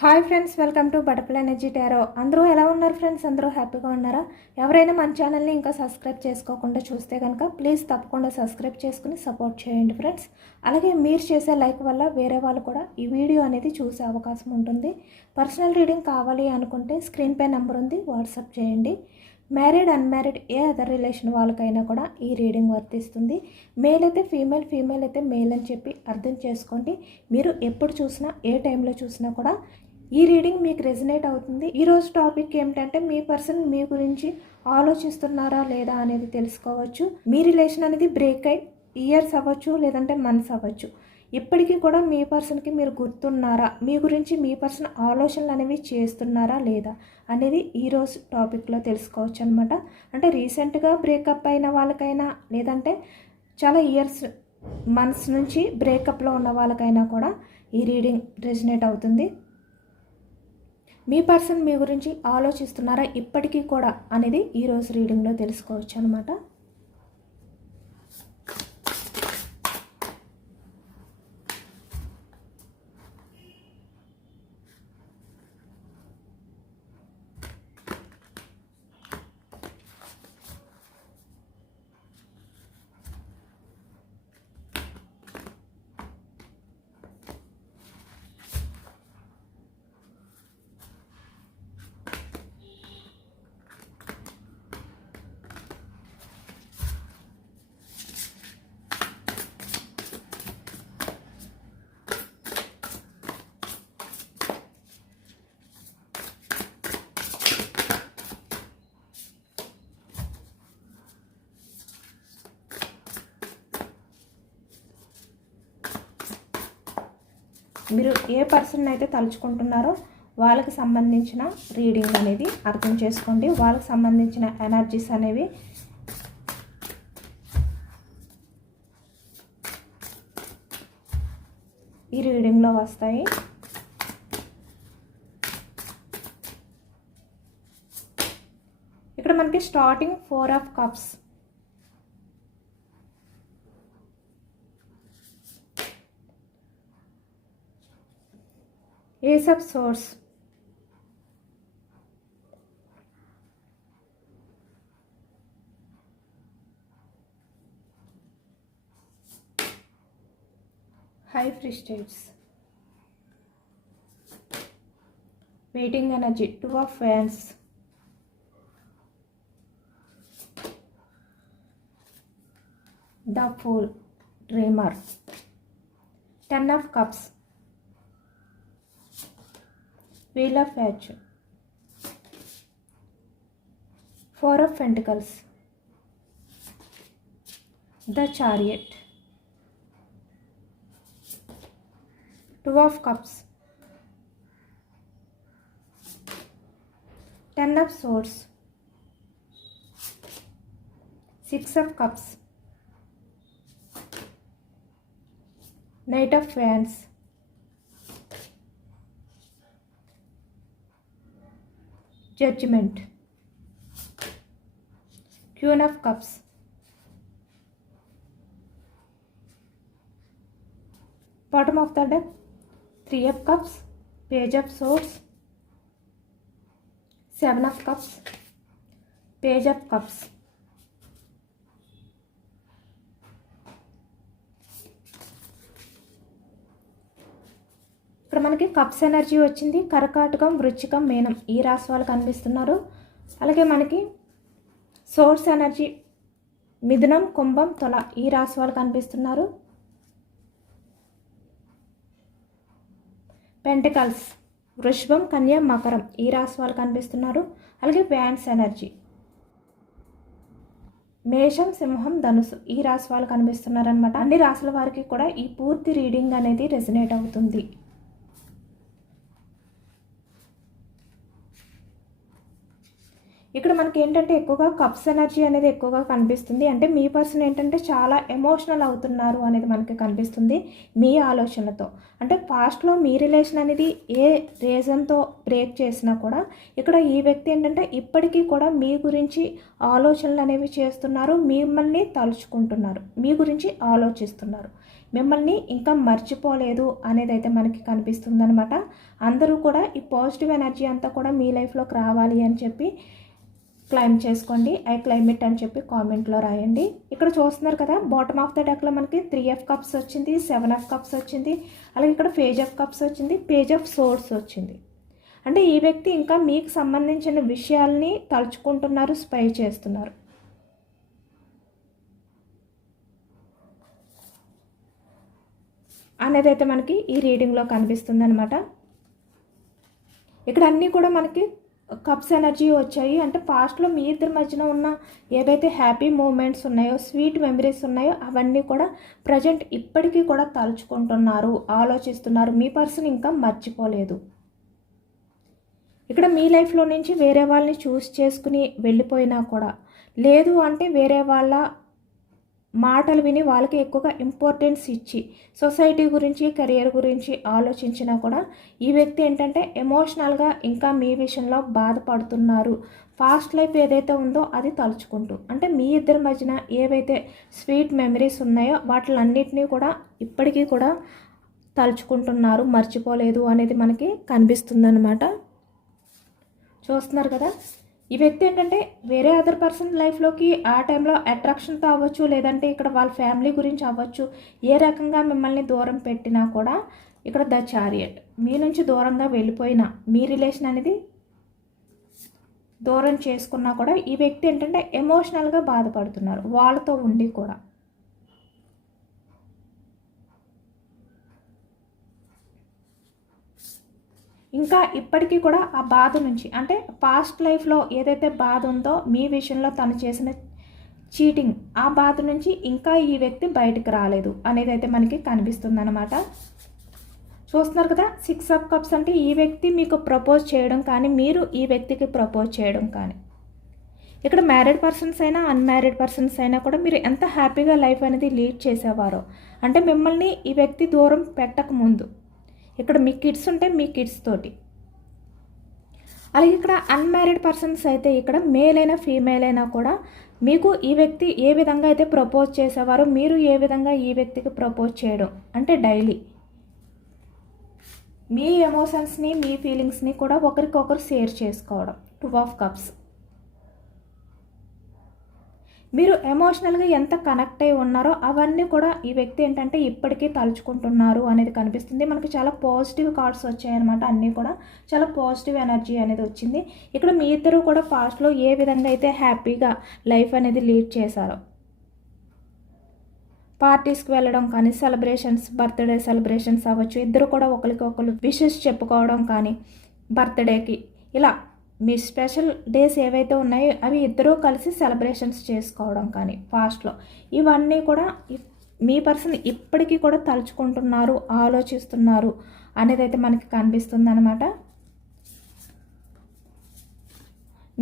Hi friends, welcome to butterfly energy tarot. అందరూ ఎలా ఉన్నారు ఫ్రెండ్స్? అందరూ హ్యాపీగా ఉన్నారా? ఎవరైనా మన ఛానల్ని ఇంకా సబ్స్క్రైబ్ చేసుకోకుండా చూస్తే కనుక ప్లీజ్ తప్పకుండా సబ్స్క్రైబ్ చేసుకుని సపోర్ట్ చేయండి ఫ్రెండ్స్. అలాగే మీరు చేసే లైక్ వల్ల వేరే వాళ్ళు కూడా ఈ వీడియో అనేది చూసే అవకాశం ఉంటుంది. పర్సనల్ రీడింగ్ కావాలి అనుకుంటే స్క్రీన్ పై నెంబర్ ఉంది, వాట్సాప్ చేయండి. మ్యారీడ్, అన్మ్యారీడ్ ఏ అదర్ రిలేషన్ వాళ్ళకైనా కూడా ఈ రీడింగ్ వర్తిస్తుంది. మేల్ అయితే ఫీమేల్, ఫీమేల్ అయితే మేల్ అని చెప్పి అర్థం చేసుకోండి. మీరు ఎప్పుడు చూసినా ఏ టైంలో చూసినా కూడా ఈ రీడింగ్ మీకు రెజనేట్ అవుతుంది. ఈరోజు టాపిక్ ఏమిటంటే మీ పర్సన్ మీ గురించి ఆలోచిస్తున్నారా లేదా అనేది తెలుసుకోవచ్చు. మీ రిలేషన్ అనేది బ్రేక్ అయ్యి ఇయర్స్ అవ్వచ్చు, లేదంటే మంత్స్ అవ్వచ్చు. ఇప్పటికీ కూడా మీ పర్సన్కి మీరు గుర్తున్నారా, మీ గురించి మీ పర్సన్ ఆలోచనలు అనేవి చేస్తున్నారా లేదా అనేది ఈరోజు టాపిక్లో తెలుసుకోవచ్చు అనమాట. అంటే రీసెంట్గా బ్రేకప్ అయిన వాళ్ళకైనా, లేదంటే చాలా ఇయర్స్ మంత్స్ నుంచి బ్రేకప్లో ఉన్న వాళ్ళకైనా కూడా ఈ రీడింగ్ రెజనేట్ అవుతుంది. మీ పర్సన్ మీ గురించి ఆలోచిస్తున్నారా ఇప్పటికీ కూడా అనేది ఈరోజు రీడింగ్లో తెలుసుకోవచ్చు అనమాట. మీరు ఏ పర్సన్ అయితే తలుచుకుంటున్నారో వాళ్ళకి సంబంధించిన రీడింగ్ అనేది అర్థం చేసుకోండి. వాళ్ళకి సంబంధించిన ఎనర్జీస్ అనేవి ఈ రీడింగ్లో వస్తాయి. ఇక్కడ మనకి starting 4 of cups, Ace of Swords, High Priestess, Waiting Energy, 2 of Wands, The Fool, Dreamer, 10 of Cups, Wheel of Fortune, 4 of Pentacles, The Chariot, 2 of Cups, 10 of Swords, 6 of Cups, Knight of Wands, Judgment, Queen of Cups, bottom of the deck, 3 of Cups, Page of Swords, 7 of Cups, Page of Cups. ఇక్కడ మనకి cups energy వచ్చింది. కర్కాటకం, వృశ్చికం, మీనం ఈ రాశి వాళ్ళు కనిపిస్తున్నారు. అలాగే మనకి సోర్స్ ఎనర్జీ మిథునం, కుంభం, తుల ఈ రాశి వాళ్ళు కనిపిస్తున్నారు. పెంటకల్స్ వృషభం, కన్య, మకరం ఈ రాశి వాళ్ళు కనిపిస్తున్నారు. అలాగే వ్యాన్స్ ఎనర్జీ మేషం, సింహం, ధనుసు ఈ రాశి వాళ్ళు కనిపిస్తున్నారు అనమాట. అన్ని రాశుల వారికి కూడా ఈ పూర్తి రీడింగ్ అనేది రెజనేట్ అవుతుంది. ఇక్కడ మనకి ఏంటంటే ఎక్కువగా కప్స్ ఎనర్జీ అనేది ఎక్కువగా కనిపిస్తుంది. అంటే మీ పర్సన్ ఏంటంటే చాలా ఎమోషనల్ అవుతున్నారు అనేది మనకి కనిపిస్తుంది మీ ఆలోచనలతో. అంటే పాస్ట్లో మీ రిలేషన్ అనేది ఏ రీజన్తో బ్రేక్ చేసినా కూడా ఇక్కడ ఈ వ్యక్తి ఏంటంటే ఇప్పటికీ కూడా మీ గురించి ఆలోచనలు అనేవి చేస్తున్నారు, మిమ్మల్ని తలుచుకుంటున్నారు, మీ గురించి ఆలోచిస్తున్నారు. మిమ్మల్ని ఇంకా మర్చిపోలేదు అనేది అయితే మనకి కనిపిస్తుంది అనమాట. అందరూ కూడా ఈ పాజిటివ్ ఎనర్జీ అంతా కూడా మీ లైఫ్లోకి రావాలి అని చెప్పి క్లైమ్ చేసుకోండి. ఐ క్లైమ్ ఇట్ అని చెప్పి కామెంట్లో రాయండి. ఇక్కడ చూస్తున్నారు కదా, బాటమ్ ఆఫ్ ద డెక్లో మనకి 3 కప్స్ వచ్చింది, 7 కప్స్ వచ్చింది, అలాగే ఇక్కడ పేజ్ ఆఫ్ కప్స్ వచ్చింది, పేజ్ ఆఫ్ సోర్స్ వచ్చింది. అంటే ఈ వ్యక్తి ఇంకా మీకు సంబంధించిన విషయాల్ని తలుచుకుంటున్నారు, స్పై చేస్తున్నారు. అనేది అయితే మనకి ఈ రీడింగ్లో కనిపిస్తుంది అనమాట. ఇక్కడ అన్నీ కూడా మనకి కప్స్ ఎనర్జీ వచ్చాయి. అంటే పాస్ట్లో మీ ఇద్దరి మధ్యన ఉన్న ఏవైతే హ్యాపీ మూమెంట్స్ ఉన్నాయో, స్వీట్ మెమరీస్ ఉన్నాయో అవన్నీ కూడా ప్రజెంట్ ఇప్పటికీ కూడా తలుచుకుంటున్నారు, ఆలోచిస్తున్నారు. మీ పర్సన్ ఇంకా మర్చిపోలేదు. ఇక్కడ మీ లైఫ్లో నుంచి వేరే వాళ్ళని చూస్ చేసుకుని వెళ్ళిపోయినా కూడా, లేదు అంటే వేరే వాళ్ళ మాటలు విని వాళ్ళకి ఎక్కువగా ఇంపార్టెన్స్ ఇచ్చి సొసైటీ గురించి, కెరియర్ గురించి ఆలోచించినా కూడా ఈ వ్యక్తి ఏంటంటే ఎమోషనల్గా ఇంకా మీ విషయంలో బాధపడుతున్నారు. పాస్ట్ లైఫ్ ఏదైతే ఉందో అది తలుచుకుంటూ, అంటే మీ ఇద్దరి మధ్యన ఏవైతే స్వీట్ మెమరీస్ ఉన్నాయో వాటిలన్నిటినీ కూడా ఇప్పటికీ కూడా తలుచుకుంటున్నారు, మర్చిపోలేదు అనేది మనకి కనిపిస్తుందన్నమాట. చూస్తున్నారు కదా, ఈ వ్యక్తి ఏంటంటే వేరే అదర్ పర్సన్ లైఫ్లోకి ఆ టైంలో అట్రాక్షన్తో అవ్వచ్చు, లేదంటే ఇక్కడ వాళ్ళ ఫ్యామిలీ గురించి అవ్వచ్చు, ఏ రకంగా మిమ్మల్ని దూరం పెట్టినా కూడా ఇక్కడ ద చారియట్ మీ నుంచి దూరంగా వెళ్ళిపోయినా, మీ రిలేషన్ అనేది దూరం చేసుకున్నా కూడా ఈ వ్యక్తి ఏంటంటే ఎమోషనల్గా బాధపడుతున్నారు వాళ్ళతో ఉండి కూడా. ఇంకా ఇప్పటికీ కూడా ఆ బాధ నుంచి, అంటే పాస్ట్ లైఫ్లో ఏదైతే బాధ ఉందో మీ విషయంలో తను చేసిన చీటింగ్, ఆ బాధ నుంచి ఇంకా ఈ వ్యక్తి బయటకు రాలేదు అనేది అయితే మనకి కనిపిస్తుంది అనమాట. చూస్తున్నారు కదా, 6 కప్స్ అంటే ఈ వ్యక్తి మీకు ప్రపోజ్ చేయడం కానీ, మీరు ఈ వ్యక్తికి ప్రపోజ్ చేయడం కానీ. ఇక్కడ మ్యారీడ్ పర్సన్స్ అయినా అన్మ్యారీడ్ పర్సన్స్ అయినా కూడా మీరు ఎంత హ్యాపీగా లైఫ్ అనేది లీడ్ చేసేవారో, అంటే మిమ్మల్ని ఈ వ్యక్తి దూరం పెట్టక ముందు. ఇక్కడ మీ కిడ్స్ ఉంటే మీ కిడ్స్ తోటి, అలాగే ఇక్కడ అన్మ్యారీడ్ పర్సన్స్ అయితే ఇక్కడ మేల్ అయినా ఫీమేల్ అయినా కూడా మీకు ఈ వ్యక్తి ఏ విధంగా అయితే ప్రపోజ్ చేసేవారో మీరు ఏ విధంగా ఈ వ్యక్తికి ప్రపోజ్ చేయడం, అంటే డైలీ మీ ఎమోషన్స్ని, మీ ఫీలింగ్స్ని కూడా ఒకరికొకరు షేర్ చేసుకోవడం. 2 కప్స్ మీరు ఎమోషనల్గా ఎంత కనెక్ట్ అయి ఉన్నారో అవన్నీ కూడా ఈ వ్యక్తి ఏంటంటే ఇప్పటికీ తలుచుకుంటున్నారు అనేది కనిపిస్తుంది. మనకి చాలా పాజిటివ్ కార్డ్స్ వచ్చాయన్నమాట. అన్నీ కూడా చాలా పాజిటివ్ ఎనర్జీ అనేది వచ్చింది. ఇక్కడ మీ ఇద్దరు కూడా పాస్ట్లో ఏ విధంగా అయితే హ్యాపీగా లైఫ్ అనేది లీడ్ చేశారో, పార్టీస్కి వెళ్ళడం కానీ, సెలబ్రేషన్స్, బర్త్డే సెలబ్రేషన్స్ అవ్వచ్చు, ఇద్దరు కూడా ఒకరికొకరు విషెస్ చెప్పుకోవడం కానీ, బర్త్డేకి ఇలా మీ స్పెషల్ డేస్ ఏవైతే ఉన్నాయో అవి ఇద్దరూ కలిసి సెలబ్రేషన్స్ చేసుకోవడం కానీ పాస్ట్లో, ఇవన్నీ కూడా మీ పర్సన్ ఇప్పటికీ కూడా తలుచుకుంటున్నారు, ఆలోచిస్తున్నారు అనేది అయితే మనకి కనిపిస్తుంది అనమాట.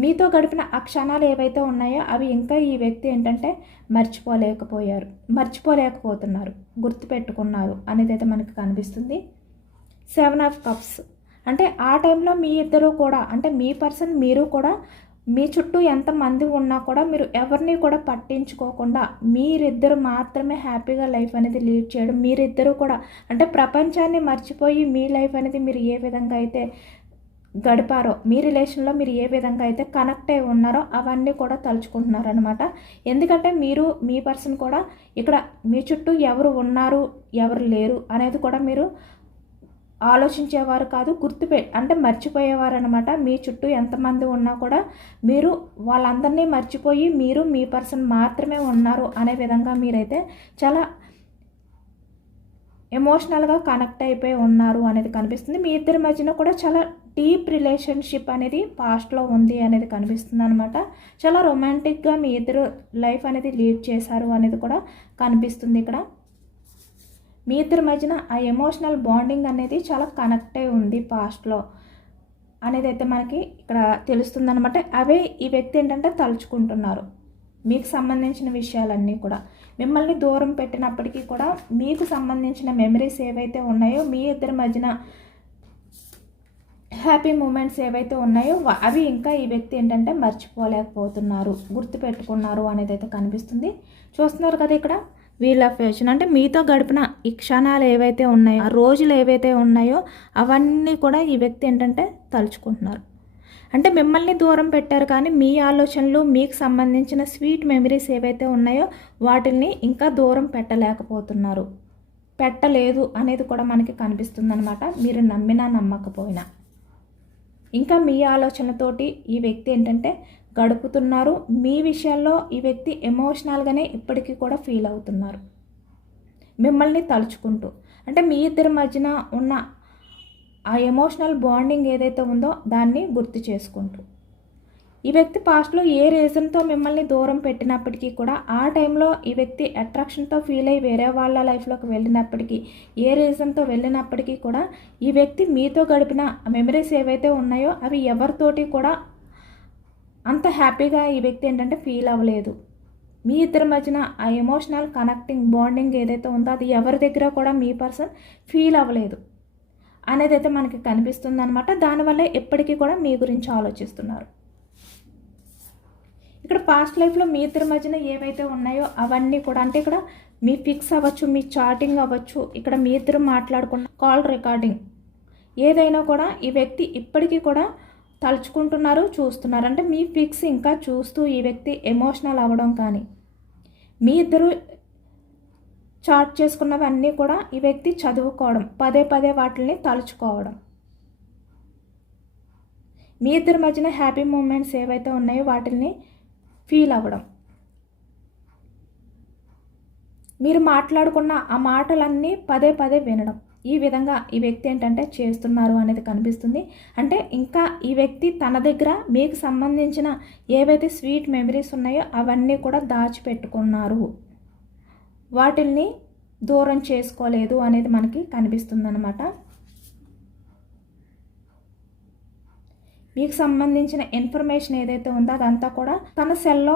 మీతో గడిపిన ఆ క్షణాలు ఏవైతే ఉన్నాయో అవి ఇంకా ఈ వ్యక్తి ఏంటంటే మర్చిపోలేకపోతున్నారు, గుర్తుపెట్టుకున్నారు అనేది అయితే మనకి కనిపిస్తుంది. 7 కప్స్ అంటే ఆ టైంలో మీ ఇద్దరు కూడా, అంటే మీ పర్సన్ మీరు కూడా మీ చుట్టూ ఎంతమంది ఉన్నా కూడా మీరు ఎవరిని కూడా పట్టించుకోకుండా మీరిద్దరు మాత్రమే హ్యాపీగా లైఫ్ అనేది లీడ్ చేయడం. మీరిద్దరూ కూడా అంటే ప్రపంచాన్ని మర్చిపోయి మీ లైఫ్ అనేది మీరు ఏ విధంగా అయితే గడిపారో, మీ రిలేషన్లో మీరు ఏ విధంగా అయితే కనెక్ట్ అయి ఉన్నారో అవన్నీ కూడా తలుచుకుంటున్నారు అనమాట. ఎందుకంటే మీరు మీ పర్సన్ కూడా ఇక్కడ మీ చుట్టూ ఎవరు ఉన్నారు, ఎవరు లేరు అనేది కూడా మీరు ఆలోచించేవారు కాదు, అంటే మర్చిపోయేవారు అనమాట. మీ చుట్టూ ఎంతమంది ఉన్నా కూడా మీరు వాళ్ళందరినీ మర్చిపోయి మీరు మీ పర్సన్ మాత్రమే ఉన్నారు అనే విధంగా మీరైతే చాలా ఎమోషనల్గా కనెక్ట్ అయిపోయి ఉన్నారు అనేది కనిపిస్తుంది. మీ ఇద్దరి మధ్యన కూడా చాలా డీప్ రిలేషన్షిప్ అనేది పాస్ట్లో ఉంది అనేది కనిపిస్తుంది అనమాట. చాలా రొమాంటిక్గా మీ ఇద్దరు లైఫ్ అనేది లీడ్ చేశారు అనేది కూడా కనిపిస్తుంది. ఇక్కడ మీ ఇద్దరి మధ్యన ఆ ఎమోషనల్ బాండింగ్ అనేది చాలా కనెక్ట్ అయి ఉంది పాస్ట్లో అనేది అయితే మనకి ఇక్కడ తెలుస్తుంది అనమాట. అవే ఈ వ్యక్తి ఏంటంటే తలుచుకుంటున్నారు. మీకు సంబంధించిన విషయాలన్నీ కూడా మిమ్మల్ని దూరం పెట్టినప్పటికీ కూడా మీకు సంబంధించిన మెమరీస్ ఏవైతే ఉన్నాయో, మీ ఇద్దరి మధ్యన హ్యాపీ మూమెంట్స్ ఏవైతే ఉన్నాయో అవి ఇంకా ఈ వ్యక్తి ఏంటంటే మర్చిపోలేకపోతున్నారు, గుర్తుపెట్టుకున్నారు అనేది అయితే కనిపిస్తుంది. చూస్తున్నారు కదా, ఇక్కడ వీల్ ఆఫ్ ఫార్చ్యూన్ అంటే మీతో గడిపిన ఈ క్షణాలు ఏవైతే ఉన్నాయో, ఆ రోజులు ఏవైతే ఉన్నాయో అవన్నీ కూడా ఈ వ్యక్తి ఏంటంటే తలుచుకుంటున్నారు. అంటే మిమ్మల్ని దూరం పెట్టారు, కానీ మీ ఆలోచనలు, మీకు సంబంధించిన స్వీట్ మెమరీస్ ఏవైతే ఉన్నాయో వాటిని ఇంకా దూరం పెట్టలేకపోతున్నారు. పెట్టలేదు అనేది కూడా మనకి కనిపిస్తుందన్నమాట. మీరు నమ్మినా నమ్మకపోయినా ఇంకా మీ ఆలోచనతోటి ఈ వ్యక్తి ఏంటంటే గడుపుతున్నారు. మీ విషయాల్లో ఈ వ్యక్తి ఎమోషనల్గానే ఇప్పటికీ కూడా ఫీల్ అవుతున్నారు, మిమ్మల్ని తలుచుకుంటూ. అంటే మీ ఇద్దరి మధ్యన ఉన్న ఆ ఎమోషనల్ బాండింగ్ ఏదైతే ఉందో దాన్ని గుర్తు చేసుకుంటూ. ఈ వ్యక్తి పాస్ట్లో ఏ రీజన్తో మిమ్మల్ని దూరం పెట్టినప్పటికీ కూడా ఆ టైంలో ఈ వ్యక్తి అట్రాక్షన్తో ఫీల్ అయ్యి వేరే వాళ్ళ లైఫ్లోకి వెళ్ళినప్పటికీ, ఏ రీజన్తో వెళ్ళినప్పటికీ కూడా ఈ వ్యక్తి మీతో గడిపిన మెమరీస్ ఏవైతే ఉన్నాయో అవి ఎవరితోటి కూడా అంత హ్యాపీగా ఈ వ్యక్తి ఏంటంటే ఫీల్ అవ్వలేదు. మీ ఇద్దరి మధ్యన ఆ ఎమోషనల్ కనెక్టింగ్ బాండింగ్ ఏదైతే ఉందో అది ఎవరి దగ్గర కూడా మీ పర్సన్ ఫీల్ అవ్వలేదు అనేది అయితే మనకి కనిపిస్తుంది అనమాట. దానివల్ల ఎప్పటికీ కూడా మీ గురించి ఆలోచిస్తున్నారు. ఇక్కడ పాస్ట్ లైఫ్లో మీ ఇద్దరి మధ్యన ఏవైతే ఉన్నాయో అవన్నీ కూడా, అంటే ఇక్కడ మీ ఫిక్స్ అవ్వచ్చు, మీ చాటింగ్ అవ్వచ్చు, ఇక్కడ మీ ఇద్దరు మాట్లాడుకున్న కాల్ రికార్డింగ్ ఏదైనా కూడా ఈ వ్యక్తి ఇప్పటికీ కూడా తలుచుకుంటున్నారు, చూస్తున్నారు. అంటే మీ ఫిక్స్ ఇంకా చూస్తూ ఈ వ్యక్తి ఎమోషనల్ అవ్వడం, కానీ మీ ఇద్దరు చాట్ చేసుకున్నవన్నీ కూడా ఈ వ్యక్తి చదువుకోవడం, పదే పదే వాటిని తలుచుకోవడం, మీ ఇద్దరి మధ్యన హ్యాపీ మూమెంట్స్ ఏవైతే ఉన్నాయో వాటిని ఫీల్ అవ్వడం, మీరు మాట్లాడుకున్న ఆ మాటలన్నీ పదే పదే వినడం, ఈ విధంగా ఈ వ్యక్తి ఏంటంటే చేస్తున్నారు అనేది కనిపిస్తుంది. అంటే ఇంకా ఈ వ్యక్తి తన దగ్గర మీకు సంబంధించిన ఏవైతే స్వీట్ మెమరీస్ ఉన్నాయో అవన్నీ కూడా దాచిపెట్టుకున్నారు, వాటిల్ని దూరం చేసుకోలేదు అనేది మనకి కనిపిస్తుంది అన్నమాట. మీకు సంబంధించిన ఇన్ఫర్మేషన్ ఏదైతే ఉందో అదంతా కూడా తన సెల్లో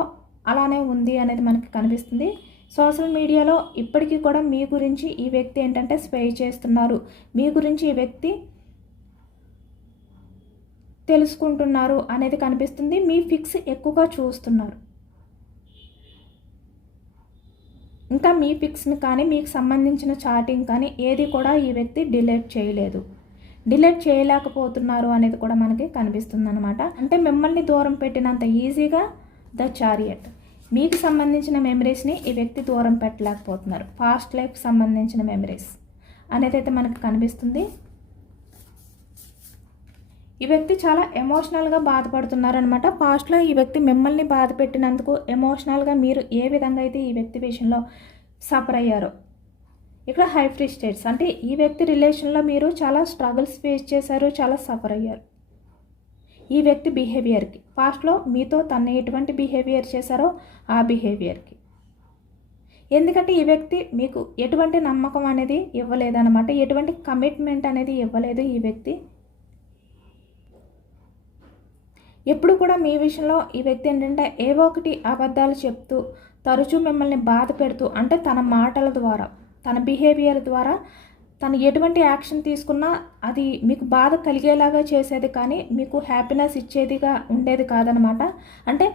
అలానే ఉంది అనేది మనకి కనిపిస్తుంది. సోషల్ మీడియాలో ఇప్పటికీ కూడా మీ గురించి ఈ వ్యక్తి ఏంటంటే స్ప్రే చేస్తున్నారు, మీ గురించి ఈ వ్యక్తి తెలుసుకుంటున్నారు అనేది కనిపిస్తుంది. మీ ఫిక్స్ ఎక్కువగా చూస్తున్నారు, ఇంకా మీ ఫిక్స్ని కానీ మీకు సంబంధించిన చాటింగ్ కానీ ఏది కూడా ఈ వ్యక్తి డిలీట్ చేయలేకపోతున్నారు అనేది కూడా మనకి కనిపిస్తుంది అనమాట. అంటే మిమ్మల్ని దూరం పెట్టినంత ఈజీగా ద చారియట్, మీకు సంబంధించిన మెమరీస్ని ఈ వ్యక్తి దూరం పెట్టలేకపోతున్నారు. పాస్ట్ లైఫ్ సంబంధించిన మెమరీస్ అనేది అయితే మనకు కనిపిస్తుంది. ఈ వ్యక్తి చాలా ఎమోషనల్గా బాధపడుతున్నారనమాట. పాస్ట్లో ఈ వ్యక్తి మిమ్మల్ని బాధ పెట్టినందుకు ఎమోషనల్గా మీరు ఏ విధంగా అయితే ఈ వ్యక్తి విషయంలో సఫర్ అయ్యారో, ఇక్కడ హై ఫ్రీ స్టేట్స్ అంటే ఈ వ్యక్తి రిలేషన్లో మీరు చాలా స్ట్రగుల్స్ ఫేస్ చేశారు, చాలా సఫర్ అయ్యారు. ఈ వ్యక్తి బిహేవియర్కి, పాస్ట్లో మీతో తను ఎటువంటి బిహేవియర్ చేశారో ఆ బిహేవియర్కి, ఎందుకంటే ఈ వ్యక్తి మీకు ఎటువంటి నమ్మకం అనేది ఇవ్వలేదన్నమాట, ఎటువంటి కమిట్మెంట్ అనేది ఇవ్వలేదు. ఈ వ్యక్తి ఎప్పుడు కూడా మీ విషయంలో ఈ వ్యక్తి ఏంటంటే ఏవో ఒకటి అబద్ధాలు చెప్తూ తరచూ మిమ్మల్ని బాధ పెడుతూ, అంటే తన మాటల ద్వారా, తన బిహేవియర్ ద్వారా తను ఎటువంటి యాక్షన్ తీసుకున్నా అది మీకు బాధ కలిగేలాగా చేసేది, కానీ మీకు హ్యాపీనెస్ ఇచ్చేదిగా ఉండేది కాదనమాట. అంటే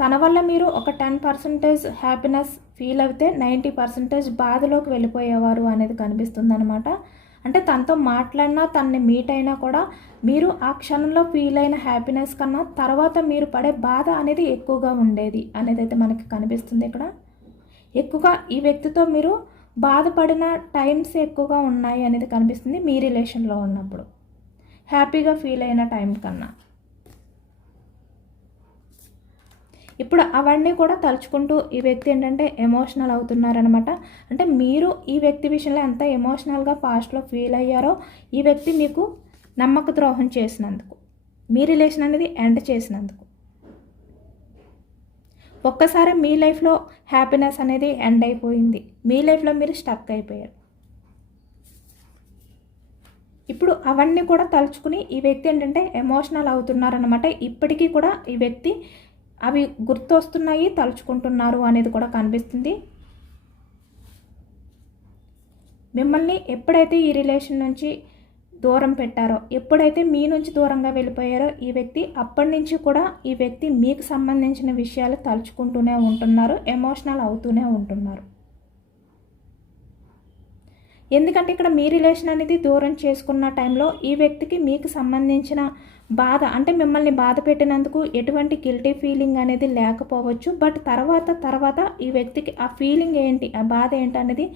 తన వల్ల మీరు ఒక 10% హ్యాపీనెస్ ఫీల్ అయితే 90% బాధలోకి వెళ్ళిపోయేవారు అనేది కనిపిస్తుంది అనమాట. అంటే తనతో మాట్లాడినా, తనని మీట్ అయినా కూడా మీరు ఆ క్షణంలో ఫీల్ అయిన హ్యాపీనెస్ కన్నా తర్వాత మీరు పడే బాధ అనేది ఎక్కువగా ఉండేది అనేది అయితే మనకి కనిపిస్తుంది. ఇక్కడ ఎక్కువగా ఈ వ్యక్తితో మీరు బాధపడిన టైమ్స్ ఎక్కువగా ఉన్నాయి అనేది కనిపిస్తుంది. మీ రిలేషన్లో ఉన్నప్పుడు హ్యాపీగా ఫీల్ అయిన టైం కన్నా ఇప్పుడు అవన్నీ కూడా తలుచుకుంటూ ఈ వ్యక్తి ఏంటంటే ఎమోషనల్ అవుతున్నారనమాట. అంటే మీరు ఈ వ్యక్తి విషయంలో ఎంత ఎమోషనల్గా పాస్ట్లో ఫీల్ అయ్యారో, ఈ వ్యక్తి మీకు నమ్మక ద్రోహం చేసినందుకు, మీ రిలేషన్ అనేది ఎండ్ చేసినందుకు, ఒక్కసారి మీ లైఫ్లో హ్యాపీనెస్ అనేది ఎండ్ అయిపోయింది, మీ లైఫ్లో మీరు స్టక్ అయిపోయారు. ఇప్పుడు అవన్నీ కూడా తలుచుకుని ఈ వ్యక్తి ఏంటంటే ఎమోషనల్ అవుతున్నారనమాట. ఇప్పటికీ కూడా ఈ వ్యక్తి అవి గుర్తొస్తున్నాయి, తలుచుకుంటున్నారు అనేది కూడా కనిపిస్తుంది. మిమ్మల్ని ఎప్పుడైతే ఈ రిలేషన్ నుంచి దూరం పెట్టారో, ఎప్పుడైతే మీ నుంచి దూరంగా వెళ్ళిపోయారో ఈ వ్యక్తి, అప్పటి నుంచి కూడా ఈ వ్యక్తి మీకు సంబంధించిన విషయాలు తలుచుకుంటూనే ఉంటున్నారు, ఎమోషనల్ అవుతూనే ఉంటున్నారు. ఎందుకంటే ఇక్కడ మీ రిలేషన్ అనేది దూరం చేసుకున్న టైంలో ఈ వ్యక్తికి మీకు సంబంధించిన బాధ, అంటే మిమ్మల్ని బాధ పెట్టినందుకు ఎటువంటి గిల్టీ ఫీలింగ్ అనేది లేకపోవచ్చు. బట్ తర్వాత ఈ వ్యక్తికి ఆ ఫీలింగ్ ఏంటి, ఆ బాధ ఏంటి అనేది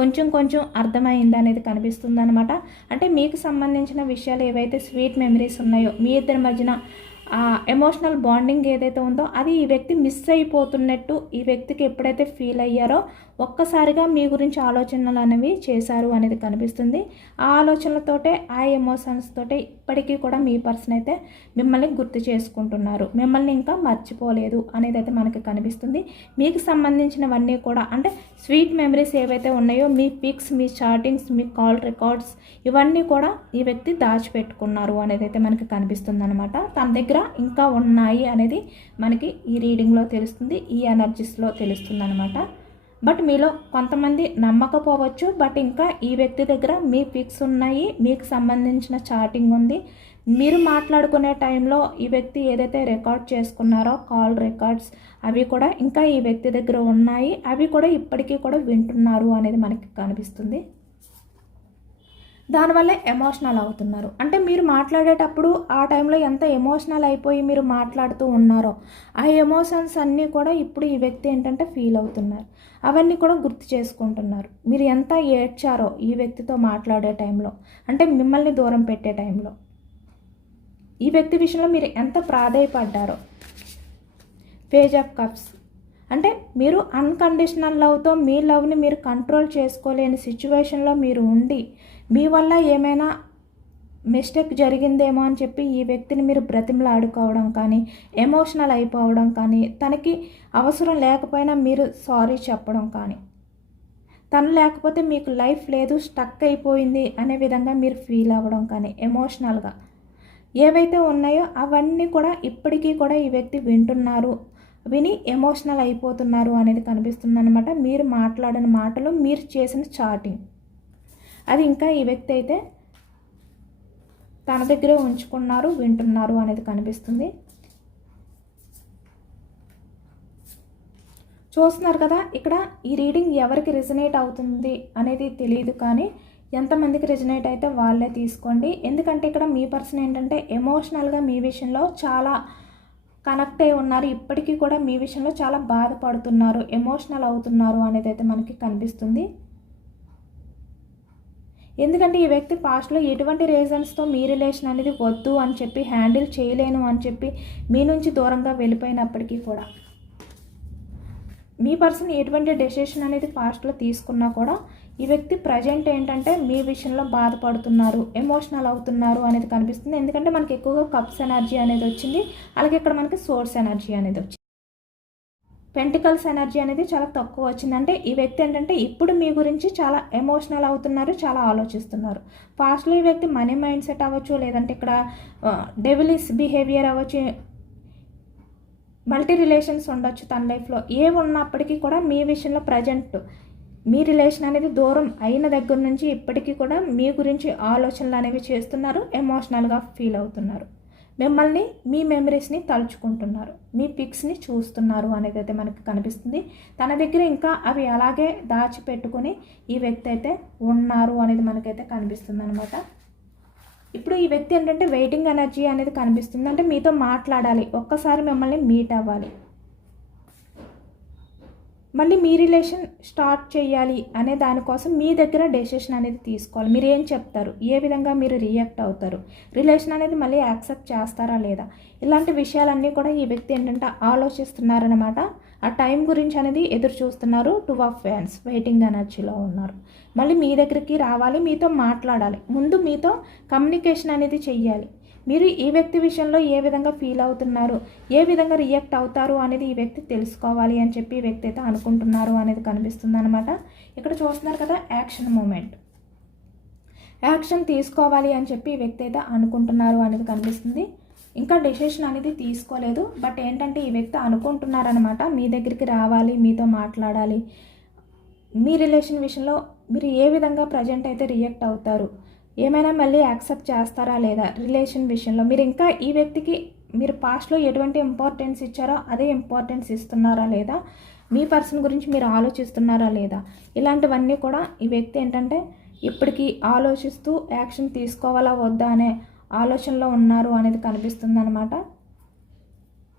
కొంచెం అర్థమైంది అనేది కనిపిస్తుంది అనమాట. అంటే మీకు సంబంధించిన విషయాలు ఏవైతే స్వీట్ మెమరీస్ ఉన్నాయో, మీ ఇద్దరి మధ్యన ఆ ఎమోషనల్ బాండింగ్ ఏదైతే ఉందో అది ఈ వ్యక్తి మిస్ అయిపోతున్నట్టు ఈ వ్యక్తికి ఎప్పుడైతే ఫీల్ అయ్యారో ఒక్కసారిగా మీ గురించి ఆలోచనలు అనేవి చేశారు అనేది కనిపిస్తుంది. ఆ ఆలోచనలతోటే, ఆ ఎమోషన్స్ తోటే ఇప్పటికీ కూడా మీ పర్సన్ అయితే మిమ్మల్ని గుర్తు చేసుకుంటున్నారు, మిమ్మల్ని ఇంకా మర్చిపోలేదు అనేది అయితే మనకి కనిపిస్తుంది. మీకు సంబంధించినవన్నీ కూడా అంటే స్వీట్ మెమరీస్ ఏవైతే ఉన్నాయో, మీ పిక్స్, మీ చాటింగ్స్, మీ కాల్ రికార్డ్స్ ఇవన్నీ కూడా ఈ వ్యక్తి దాచిపెట్టుకున్నారు అనేది అయితే మనకి కనిపిస్తుంది అనమాట. తన దగ్గర ఇంకా ఉన్నాయి అనేది మనకి ఈ రీడింగ్లో తెలుస్తుంది, ఈ ఎనర్జీస్లో తెలుస్తుంది అనమాట. బట్ మీలో కొంతమంది నమ్మకపోవచ్చు, బట్ ఇంకా ఈ వ్యక్తి దగ్గర మీ పిక్స్ ఉన్నాయి, మీకు సంబంధించిన చాటింగ్ ఉంది. మీరు మాట్లాడుకునే టైంలో ఈ వ్యక్తి ఏదైతే రికార్డ్ చేసుకున్నారో కాల్ రికార్డ్స్ అవి కూడా ఇంకా ఈ వ్యక్తి దగ్గర ఉన్నాయి, అవి కూడా ఇప్పటికీ కూడా వింటున్నారు అనేది మనకి కనిపిస్తుంది. దానివల్ల ఎమోషనల్ అవుతున్నారు. అంటే మీరు మాట్లాడేటప్పుడు ఆ టైంలో ఎంత ఎమోషనల్ అయిపోయి మీరు మాట్లాడుతూ ఉన్నారో ఆ ఎమోషన్స్ అన్నీ కూడా ఇప్పుడు ఈ వ్యక్తి ఏంటంటే ఫీల్ అవుతున్నారు, అవన్నీ కూడా గుర్తు చేసుకుంటున్నారు. మీరు ఎంత ఏడ్చారో ఈ వ్యక్తితో మాట్లాడే టైంలో, అంటే మిమ్మల్ని దూరం పెట్టే టైంలో ఈ వ్యక్తి విషయంలో మీరు ఎంత ప్రాధేయపడ్డారో. పేజ్ ఆఫ్ కప్స్ అంటే మీరు అన్కండిషనల్ లవ్తో మీ లవ్ని మీరు కంట్రోల్ చేసుకోలేని సిచ్యువేషన్లో మీరు ఉండి మీ వల్ల ఏమైనా మిస్టేక్ జరిగిందేమో అని చెప్పి ఈ వ్యక్తిని మీరు బ్రతిమలాడుకోవడం కానీ, ఎమోషనల్ అయిపోవడం కానీ, తనకి అవసరం లేకపోయినా మీరు సారీ చెప్పడం కానీ, తను లేకపోతే మీకు లైఫ్ లేదు, స్టక్ అయిపోయింది అనే విధంగా మీరు ఫీల్ అవ్వడం కానీ, ఎమోషనల్గా ఏవైతే ఉన్నాయో అవన్నీ కూడా ఇప్పటికీ కూడా ఈ వ్యక్తి వింటున్నారు, విని ఎమోషనల్ అయిపోతున్నారు అనేది కనిపిస్తుంది అనమాట. మీరు మాట్లాడిన మాటలు, మీరు చేసిన చాటింగ్ అది ఇంకా ఈ వ్యక్తి అయితే తన దగ్గరే ఉంచుకున్నారు, వింటున్నారు అనేది కనిపిస్తుంది. చూస్తున్నారు కదా, ఇక్కడ ఈ రీడింగ్ ఎవరికి రెజనేట్ అవుతుంది అనేది తెలియదు, కానీ ఎంతమందికి రెజనేట్ అయితే వాళ్ళే తీసుకోండి. ఎందుకంటే ఇక్కడ మీ పర్సన్ ఏంటంటే ఎమోషనల్గా మీ విషయంలో చాలా కనెక్ట్ అయి ఉన్నారు, ఇప్పటికీ కూడా మీ విషయంలో చాలా బాధపడుతున్నారు, ఎమోషనల్ అవుతున్నారు అనేది అయితే మనకి కనిపిస్తుంది. ఎందుకంటే ఈ వ్యక్తి పాస్ట్లో ఎటువంటి రీజన్స్తో మీ రిలేషన్ అనేది వద్దు అని చెప్పి, హ్యాండిల్ చేయలేను అని చెప్పి మీ నుంచి దూరంగా వెళ్ళిపోయినప్పటికీ కూడా మీ పర్సన్ ఎటువంటి డెసిషన్ అనేది పాస్ట్లో తీసుకున్నా కూడా ఈ వ్యక్తి ప్రజెంట్ ఏంటంటే మీ విషయంలో బాధపడుతున్నారు, ఎమోషనల్ అవుతున్నారు అనేది కనిపిస్తుంది. ఎందుకంటే మనకి ఎక్కువగా కప్స్ ఎనర్జీ అనేది వచ్చింది, అలాగే ఇక్కడ మనకి సోర్స్ ఎనర్జీ అనేది వచ్చింది. పెంటికల్స్ ఎనర్జీ అనేది చాలా తక్కువ వచ్చింది. అంటే ఈ వ్యక్తి ఏంటంటే ఇప్పుడు మీ గురించి చాలా ఎమోషనల్ అవుతున్నారు, చాలా ఆలోచిస్తున్నారు. పాస్ట్లో ఈ వ్యక్తి మనీ మైండ్ సెట్ అవ్వచ్చు, లేదంటే ఇక్కడ డెవిలిస్ బిహేవియర్ అవ్వచ్చు, మల్టీ రిలేషన్స్ ఉండొచ్చు తన లైఫ్లో. ఏవి ఉన్నప్పటికీ కూడా మీ విషయంలో ప్రజెంట్ మీ రిలేషన్ అనేది దూరం అయిన దగ్గర నుంచి ఇప్పటికీ కూడా మీ గురించి ఆలోచనలు అనేవి చేస్తున్నారు, ఎమోషనల్గా ఫీల్ అవుతున్నారు, మిమ్మల్ని మీ మెమరీస్ని తలుచుకుంటున్నారు, మీ పిక్స్ని చూస్తున్నారు అనేది అయితే మనకు కనిపిస్తుంది. తన దగ్గర ఇంకా అవి అలాగే దాచిపెట్టుకుని ఈ వ్యక్తి అయితే ఉన్నారు అనేది మనకైతే కనిపిస్తుంది అనమాట. ఇప్పుడు ఈ వ్యక్తి ఏంటంటే వెయిటింగ్ ఎనర్జీ అనేది కనిపిస్తుంది. అంటే మీతో మాట్లాడాలి, ఒక్కసారి మిమ్మల్ని మీట్ అవ్వాలి, మళ్ళీ మీ రిలేషన్ స్టార్ట్ చేయాలి అనే దానికోసం మీ దగ్గర డెసిషన్ అనేది తీసుకోవాలి. మీరు ఏం చెప్తారు, ఏ విధంగా మీరు రియాక్ట్ అవుతారు, రిలేషన్ అనేది మళ్ళీ యాక్సెప్ట్ చేస్తారా లేదా, ఇలాంటి విషయాలన్నీ కూడా ఈ వ్యక్తి ఏంటంటే ఆలోచిస్తున్నారనమాట. ఆ టైం గురించి అనేది ఎదురు చూస్తున్నారు. 2 ఆఫ్ వ్యాండ్స్ వెయిటింగ్ ఎనర్జీలో ఉన్నారు. మళ్ళీ మీ దగ్గరికి రావాలి, మీతో మాట్లాడాలి, ముందు మీతో కమ్యూనికేషన్ అనేది చెయ్యాలి. మీరు ఈ వ్యక్తి విషయంలో ఏ విధంగా ఫీల్ అవుతున్నారు, ఏ విధంగా రియాక్ట్ అవుతారు అనేది ఈ వ్యక్తి తెలుసుకోవాలి అని చెప్పి ఈ వ్యక్తి అయితే అనుకుంటున్నారు అనేది కనిపిస్తుంది అనమాట. ఇక్కడ చూస్తున్నారు కదా, యాక్షన్ మూమెంట్, యాక్షన్ తీసుకోవాలి అని చెప్పి ఈ వ్యక్తి అయితే అనుకుంటున్నారు అనేది కనిపిస్తుంది. ఇంకా డెసిషన్ అనేది తీసుకోలేదు, బట్ ఏంటంటే ఈ వ్యక్తి అనుకుంటున్నారనమాట, మీ దగ్గరికి రావాలి, మీతో మాట్లాడాలి, మీ రిలేషన్ విషయంలో మీరు ఏ విధంగా ప్రజెంట్ అయితే రియాక్ట్ అవుతారు, ఏమైనా మళ్ళీ యాక్సెప్ట్ చేస్తారా లేదా, రిలేషన్ విషయంలో మీరు ఇంకా ఈ వ్యక్తికి మీరు పాస్ట్లో ఎటువంటి ఇంపార్టెన్స్ ఇచ్చారో అదే ఇంపార్టెన్స్ ఇస్తున్నారా లేదా, మీ పర్సన్ గురించి మీరు ఆలోచిస్తున్నారా లేదా, ఇలాంటివన్నీ కూడా ఈ వ్యక్తి ఏంటంటే ఇప్పటికీ ఆలోచిస్తూ యాక్షన్ తీసుకోవాలా వద్దా అనే ఆలోచనలో ఉన్నారు అనేది కనిపిస్తుంది అనమాట.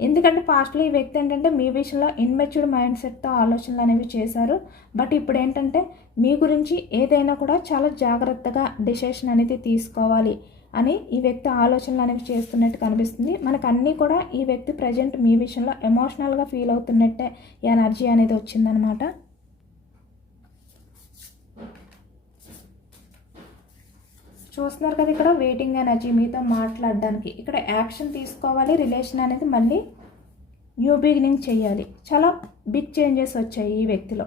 ఎందుకంటే పాస్ట్లో ఈ వ్యక్తి ఏంటంటే మీ విషయంలో ఇన్మెచ్యూర్డ్ మైండ్ సెట్తో ఆలోచనలు అనేవి చేశారు. బట్ ఇప్పుడు ఏంటంటే మీ గురించి ఏదైనా కూడా చాలా జాగ్రత్తగా డిసిషన్ అనేది తీసుకోవాలి అని ఈ వ్యక్తి ఆలోచనలు అనేవి చేస్తున్నట్టు కనిపిస్తుంది. మనకు అన్నీ కూడా ఈ వ్యక్తి ప్రజెంట్ మీ విషయంలో ఎమోషనల్గా ఫీల్ అవుతున్నట్టే ఎనర్జీ అనేది వచ్చిందనమాట. చూస్తున్నారు కదా, ఇక్కడ వెయిటింగ్ ఎనర్జీ మీతో మాట్లాడడానికి. ఇక్కడ యాక్షన్ తీసుకోవాలి, రిలేషన్ అనేది మళ్ళీ న్యూ బిగినింగ్ చేయాలి. చాలా బిగ్ చేంజెస్ వచ్చాయి ఈ వ్యక్తిలో.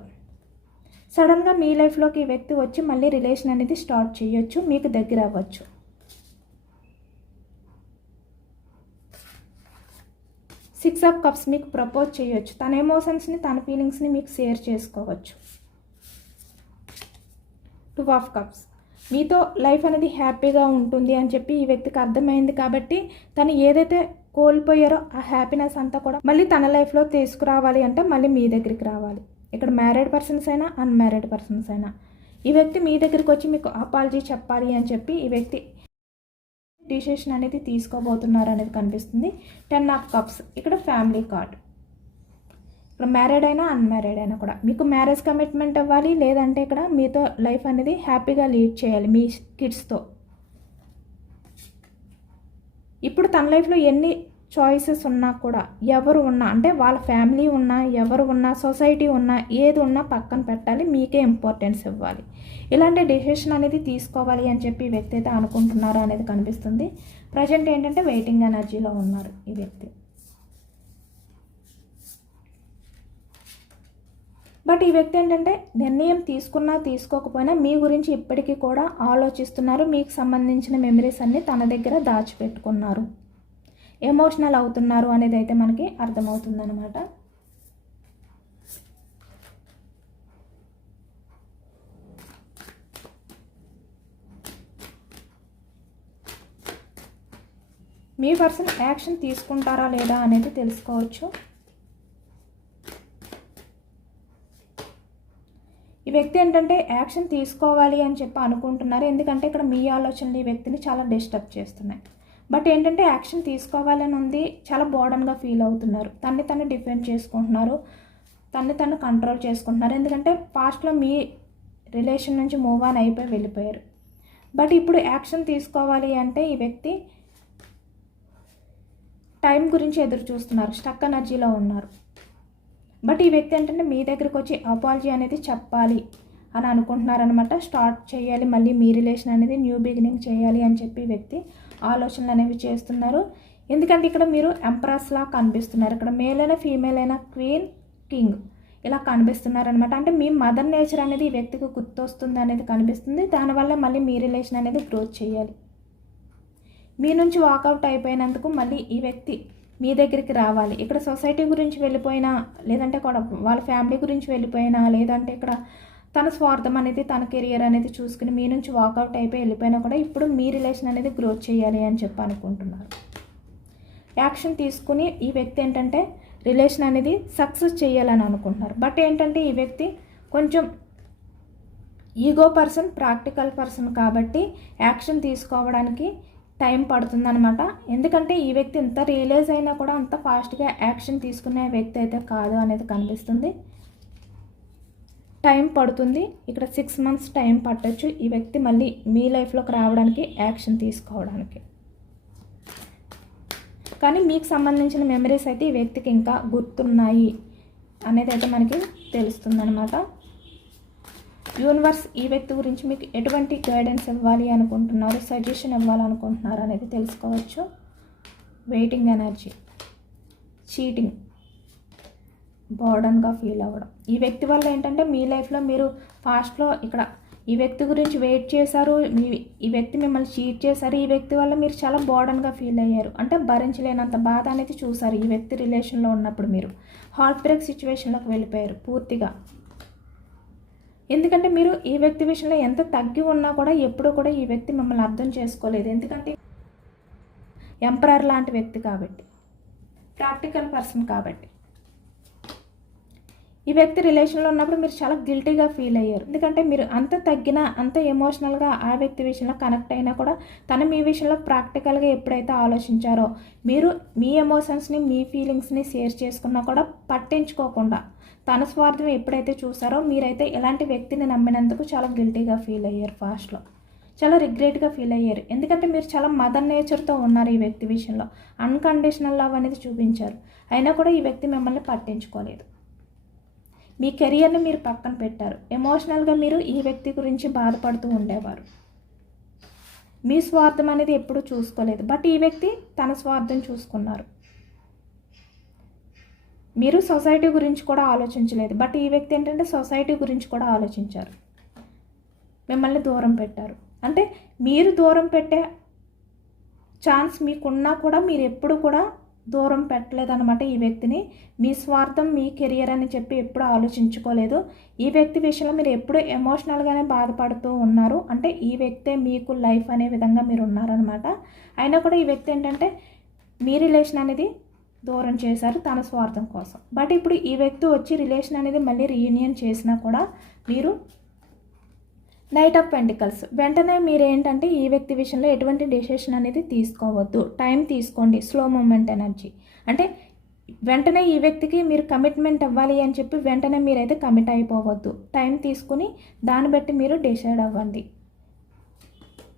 సడన్గా మీ లైఫ్లోకి ఈ వ్యక్తి వచ్చి మళ్ళీ రిలేషన్ అనేది స్టార్ట్ చేయొచ్చు, మీకు దగ్గర అవ్వచ్చు. సిక్స్ ఆఫ్ కప్స్ మీకు ప్రపోజ్ చేయొచ్చు. తన ఎమోషన్స్ని, తన ఫీలింగ్స్ని మీకు షేర్ చేసుకోవచ్చు. టూ ఆఫ్ కప్స్ మీతో లైఫ్ అనేది హ్యాపీగా ఉంటుంది అని చెప్పి ఈ వ్యక్తికి అర్థమైంది. కాబట్టి తను ఏదైతే కోల్పోయారో ఆ హ్యాపీనెస్ అంతా కూడా మళ్ళీ తన లైఫ్లో తీసుకురావాలి అంటే మళ్ళీ మీ దగ్గరికి రావాలి. ఇక్కడ మ్యారీడ్ పర్సన్స్ అయినా అన్మ్యారీడ్ పర్సన్స్ అయినా ఈ వ్యక్తి మీ దగ్గరికి వచ్చి మీకు అపాలజీ చెప్పాలి అని చెప్పి ఈ వ్యక్తి డిసిషన్ అనేది తీసుకోబోతున్నారు అనేది కనిపిస్తుంది. 10 ఆఫ్ కప్స్ ఇక్కడ ఫ్యామిలీ కార్డ్. ఇక్కడ మ్యారీడ్ అయినా అన్మ్యారీడ్ అయినా కూడా మీకు మ్యారేజ్ కమిట్మెంట్ అవ్వాలి, లేదంటే ఇక్కడ మీతో లైఫ్ అనేది హ్యాపీగా లీడ్ చేయాలి మీ కిడ్స్తో. ఇప్పుడు తన లైఫ్లో ఎన్ని చాయిసెస్ ఉన్నా కూడా, ఎవరు ఉన్నా అంటే వాళ్ళ ఫ్యామిలీ ఉన్నా, ఎవరు ఉన్నా, సొసైటీ ఉన్నా, ఏది ఉన్నా పక్కన పెట్టాలి, మీకే ఇంపార్టెన్స్ ఇవ్వాలి. ఇలాంటి డెసిషన్ అనేది తీసుకోవాలి అని చెప్పి ఈ వ్యక్తి అయితే అనుకుంటున్నారు అనేది కనిపిస్తుంది. ప్రజెంట్ ఏంటంటే వెయిటింగ్ ఎనర్జీలో ఉన్నారు ఈ వ్యక్తి. బట్ ఈ వ్యక్తి ఏంటంటే నిర్ణయం తీసుకున్నా తీసుకోకపోయినా మీ గురించి ఇప్పటికీ కూడా ఆలోచిస్తున్నారు. మీకు సంబంధించిన మెమరీస్ అన్నీ తన దగ్గర దాచిపెట్టుకున్నారు, ఎమోషనల్ అవుతున్నారు అనేది అయితే మనకి అర్థమవుతుందన్నమాట. మీ పర్సన్ యాక్షన్ తీసుకుంటారా లేదా అనేది తెలుసుకోవచ్చు. ఈ వ్యక్తి ఏంటంటే యాక్షన్ తీసుకోవాలి అని చెప్పి అనుకుంటున్నారు. ఎందుకంటే ఇక్కడ మీ ఆలోచనలు ఈ వ్యక్తిని చాలా డిస్టర్బ్ చేస్తున్నాయి. బట్ ఏంటంటే యాక్షన్ తీసుకోవాలని ఉంది, చాలా బోర్డన్గా ఫీల్ అవుతున్నారు, తన్ని తను డిఫెండ్ చేసుకుంటున్నారు, తన్ని తను కంట్రోల్ చేసుకుంటున్నారు. ఎందుకంటే పాస్ట్లో మీ రిలేషన్ నుంచి మూవ్ ఆన్ అయిపోయి వెళ్ళిపోయారు. బట్ ఇప్పుడు యాక్షన్ తీసుకోవాలి అంటే ఈ వ్యక్తి టైం గురించి ఎదురు చూస్తున్నారు, స్టక్ ఎనర్జీలో ఉన్నారు. బట్ ఈ వ్యక్తి ఏంటంటే మీ దగ్గరికి వచ్చి అపాలజీ అనేది చెప్పాలి అని అనుకుంటున్నారనమాట. స్టార్ట్ చేయాలి, మళ్ళీ మీ రిలేషన్ అనేది న్యూ బిగినింగ్ చేయాలి అని చెప్పి ఈ వ్యక్తి ఆలోచనలు అనేవి చేస్తున్నారు. ఎందుకంటే ఇక్కడ మీరు ఎంప్రెస్లా కనిపిస్తున్నారు. ఇక్కడ మేల్ అయినా ఫీమేల్ అయినా క్వీన్, కింగ్ ఇలా కనిపిస్తున్నారనమాట. అంటే మీ మదర్ నేచర్ అనేది ఈ వ్యక్తికి గుర్తొస్తుంది అనేది కనిపిస్తుంది. దానివల్ల మళ్ళీ మీ రిలేషన్ అనేది గ్రోత్ చేయాలి. మీ నుంచి వాకౌట్ అయిపోయినందుకు మళ్ళీ ఈ వ్యక్తి మీ దగ్గరికి రావాలి. ఇక్కడ సొసైటీ గురించి వెళ్ళిపోయినా, లేదంటే కూడా వాళ్ళ ఫ్యామిలీ గురించి వెళ్ళిపోయినా, లేదంటే ఇక్కడ తన స్వార్థం అనేది, తన కెరియర్ అనేది చూసుకుని మీ నుంచి వాకౌట్ అయిపోయి వెళ్ళిపోయినా కూడా ఇప్పుడు మీ రిలేషన్ అనేది గ్రోత్ చేయాలి అని చెప్పి అనుకుంటున్నారు. యాక్షన్ తీసుకుని ఈ వ్యక్తి ఏంటంటే రిలేషన్ అనేది సక్సెస్ చేయాలని అనుకుంటున్నారు. బట్ ఏంటంటే ఈ వ్యక్తి కొంచెం ఈగో పర్సన్, ప్రాక్టికల్ పర్సన్ కాబట్టి యాక్షన్ తీసుకోవడానికి టైం పడుతుందన్నమాట. ఎందుకంటే ఈ వ్యక్తి ఎంత రియలైజ్ అయినా కూడా అంత ఫాస్ట్గా యాక్షన్ తీసుకునే వ్యక్తి అయితే కాదు అనేది కనిపిస్తుంది. టైం పడుతుంది. ఇక్కడ 6 months టైం పట్టచ్చు ఈ వ్యక్తి మళ్ళీ మీ లైఫ్లోకి రావడానికి, యాక్షన్ తీసుకోవడానికి. కానీ మీకు సంబంధించిన మెమరీస్ అయితే ఈ వ్యక్తికి ఇంకా గుర్తున్నాయి అనేది అయితే మనకి తెలుస్తుందన్నమాట. యూనివర్స్ ఈ వ్యక్తి గురించి మీకు ఎటువంటి గైడెన్స్ ఇవ్వాలి అనుకుంటున్నారు, సజెషన్ ఇవ్వాలనుకుంటున్నారు అనేది తెలుసుకోవచ్చు. వెయిటింగ్ ఎనర్జీ, చీటింగ్, బర్డన్గా ఫీల్ అవ్వడం. ఈ వ్యక్తి వల్ల ఏంటంటే మీ లైఫ్లో మీరు పాస్ట్లో ఇక్కడ ఈ వ్యక్తి గురించి వెయిట్ చేశారు, ఈ వ్యక్తి మిమ్మల్ని చీట్ చేశారు. ఈ వ్యక్తి వల్ల మీరు చాలా బర్డన్గా ఫీల్ అయ్యారు. అంటే భరించలేనంత బాధ అనేది చూసారు ఈ వ్యక్తి రిలేషన్లో ఉన్నప్పుడు. మీరు హార్ట్ బ్రేక్ సిచ్యువేషన్లోకి వెళ్ళిపోయారు పూర్తిగా. ఎందుకంటే మీరు ఈ వ్యక్తి విషయంలో ఎంత తగ్గి ఉన్నా కూడా ఎప్పుడూ కూడా ఈ వ్యక్తి మిమ్మల్ని అర్థం చేసుకోలేదు. ఎందుకంటే ఎంపరర్ లాంటి వ్యక్తి కాబట్టి, ప్రాక్టికల్ పర్సన్ కాబట్టి. ఈ వ్యక్తి రిలేషన్లో ఉన్నప్పుడు మీరు చాలా గిల్టీగా ఫీల్ అయ్యారు. ఎందుకంటే మీరు అంత తగ్గినా, అంత ఎమోషనల్గా ఆ వ్యక్తి విషయంలో కనెక్ట్ అయినా కూడా తను మీ విషయంలో ప్రాక్టికల్గా ఎప్పుడైతే ఆలోచించారో, మీరు మీ ఎమోషన్స్ని, మీ ఫీలింగ్స్ని షేర్ చేసుకున్నా కూడా పట్టించుకోకుండా తన స్వార్థం ఎప్పుడైతే చూసారో, మీరైతే ఇలాంటి వ్యక్తిని నమ్మినందుకు చాలా గిల్టీగా ఫీల్ అయ్యారు. ఫాస్ట్లో చాలా రిగ్రెట్గా ఫీల్ అయ్యారు. ఎందుకంటే మీరు చాలా మదర్ నేచర్తో ఉన్నారు ఈ వ్యక్తి విషయంలో. అన్కండిషనల్ లవ్ అనేది చూపించారు. అయినా కూడా ఈ వ్యక్తి మిమ్మల్ని పట్టించుకోలేదు. మీ కెరియర్ని మీరు పక్కన పెట్టారు. ఎమోషనల్గా మీరు ఈ వ్యక్తి గురించి బాధపడుతూ ఉండేవారు. మీ స్వార్థం అనేది ఎప్పుడూ చూసుకోలేదు. బట్ ఈ వ్యక్తి తన స్వార్థం చూసుకున్నారు. మీరు సొసైటీ గురించి కూడా ఆలోచించలేదు. బట్ ఈ వ్యక్తి ఏంటంటే సొసైటీ గురించి కూడా ఆలోచించారు. మిమ్మల్ని దూరం పెట్టారు. అంటే మీరు దూరం పెట్టే ఛాన్స్ మీకున్నా కూడా మీరు ఎప్పుడు కూడా దూరం పెట్టలేదన్నమాట ఈ వ్యక్తిని. మీ స్వార్థం, మీ కెరియర్ అని చెప్పి ఎప్పుడు ఆలోచించుకోలేదు. ఈ వ్యక్తి విషయంలో మీరు ఎప్పుడు ఎమోషనల్గానే బాధపడుతూ ఉన్నారు. అంటే ఈ వ్యక్తే మీకు లైఫ్ అనే విధంగా మీరు ఉన్నారనమాట. అయినా కూడా ఈ వ్యక్తి ఏంటంటే మీ రిలేషన్ అనేది దూరం చేశారు తన స్వార్థం కోసం. బట్ ఇప్పుడు ఈ వ్యక్తి వచ్చి రిలేషన్ అనేది మళ్ళీ రీయూనియన్ చేసినా కూడా మీరు నైట్ ఆఫ్ పెంటికల్స్. వెంటనే మీరు ఏంటంటే ఈ వ్యక్తి విషయంలో ఎటువంటి డెసిషన్ అనేది తీసుకోవద్దు. టైం తీసుకోండి. Slow moment energy. అంటే వెంటనే ఈ వ్యక్తికి మీరు కమిట్మెంట్ అవ్వాలి అని చెప్పి వెంటనే మీరైతే కమిట్ అయిపోవద్దు. టైం తీసుకుని దాన్ని బట్టి మీరు డిసైడ్ అవ్వండి.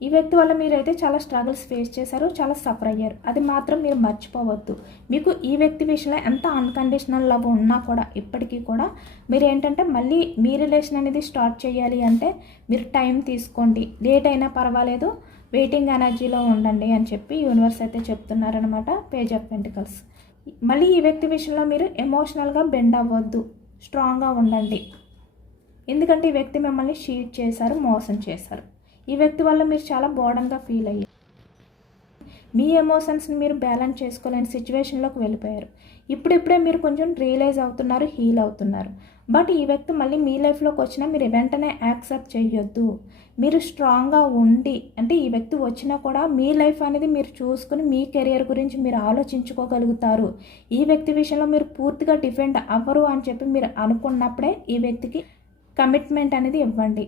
ఈ వ్యక్తి వల్ల మీరైతే చాలా స్ట్రగుల్స్ ఫేస్ చేశారు, చాలా సఫర్ అయ్యారు. అది మాత్రం మీరు మర్చిపోవద్దు. మీకు ఈ వ్యక్తి విషయంలో ఎంత అన్కండిషనల్ లవ్ ఉన్నా కూడా ఇప్పటికీ కూడా మీరు ఏంటంటే మళ్ళీ మీ రిలేషన్ అనేది స్టార్ట్ చేయాలి అంటే మీరు టైం తీసుకోండి. లేట్ అయినా పర్వాలేదు, వెయిటింగ్ ఎనర్జీలో ఉండండి అని చెప్పి యూనివర్స్ అయితే చెప్తున్నారనమాట. Page of pentacles. మళ్ళీ ఈ వ్యక్తి విషయంలో మీరు ఎమోషనల్గా బెండ్ అవ్వద్దు, స్ట్రాంగ్గా ఉండండి. ఎందుకంటే ఈ వ్యక్తి మిమ్మల్ని షీట్ చేశారు, మోసం చేశారు. ఈ వ్యక్తి వల్ల మీరు చాలా బోర్డన్గా ఫీల్ అయ్యారు. మీ ఎమోషన్స్ని మీరు బ్యాలెన్స్ చేసుకోలేని సిచ్యువేషన్లోకి వెళ్ళిపోయారు. ఇప్పుడిప్పుడే మీరు కొంచెం రియలైజ్ అవుతున్నారు, హీల్ అవుతున్నారు. బట్ ఈ వ్యక్తి మళ్ళీ మీ లైఫ్లోకి వచ్చినా మీరు వెంటనే యాక్సెప్ట్ చేయొద్దు. మీరు స్ట్రాంగ్గా ఉండి, అంటే ఈ వ్యక్తి వచ్చినా కూడా మీ లైఫ్ అనేది మీరు చూసుకుని మీ కెరియర్ గురించి మీరు ఆలోచించుకోగలుగుతారు. ఈ వ్యక్తి విషయంలో మీరు పూర్తిగా డిపెండ్ అవ్వరు అని చెప్పి మీరు అనుకున్నప్పుడే ఈ వ్యక్తికి కమిట్మెంట్ అనేది ఇవ్వండి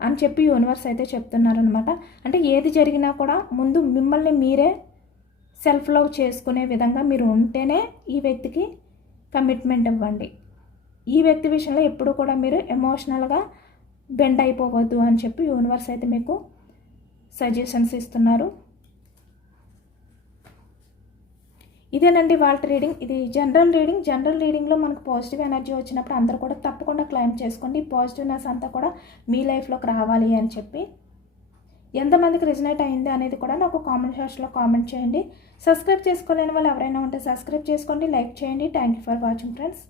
అని చెప్పి యూనివర్స్ అయితే చెప్తున్నారనమాట. అంటే ఏది జరిగినా కూడా ముందు మిమ్మల్ని మీరే సెల్ఫ్ లవ్ చేసుకునే విధంగా మీరు ఉంటేనే ఈ వ్యక్తికి కమిట్మెంట్ ఇవ్వండి. ఈ వ్యక్తి విషయంలో ఎప్పుడు కూడా మీరు ఎమోషనల్గా బెండ్ అయిపోవద్దు అని చెప్పి యూనివర్స్ అయితే మీకు సజెషన్స్ ఇస్తున్నారు. ఇదేనండి వాళ్ళ రీడింగ్. ఇది జనరల్ రీడింగ్. జనరల్ రీడింగ్లో మనకు పాజిటివ్ ఎనర్జీ వచ్చినప్పుడు అందరూ కూడా తప్పకుండా క్లైమ్ చేసుకోండి. పాజిటివ్నెస్ అంతా కూడా మీ లైఫ్లోకి రావాలి అని చెప్పి. ఎంతమందికి రిజనేట్ అయింది అనేది కూడా నాకు కామెంట్ సెక్షన్లో కామెంట్ చేయండి. సబ్స్క్రైబ్ చేసుకోలేని వాళ్ళు ఎవరైనా ఉంటే సబ్స్క్రైబ్ చేసుకోండి, లైక్ చేయండి. Thank you for watching friends.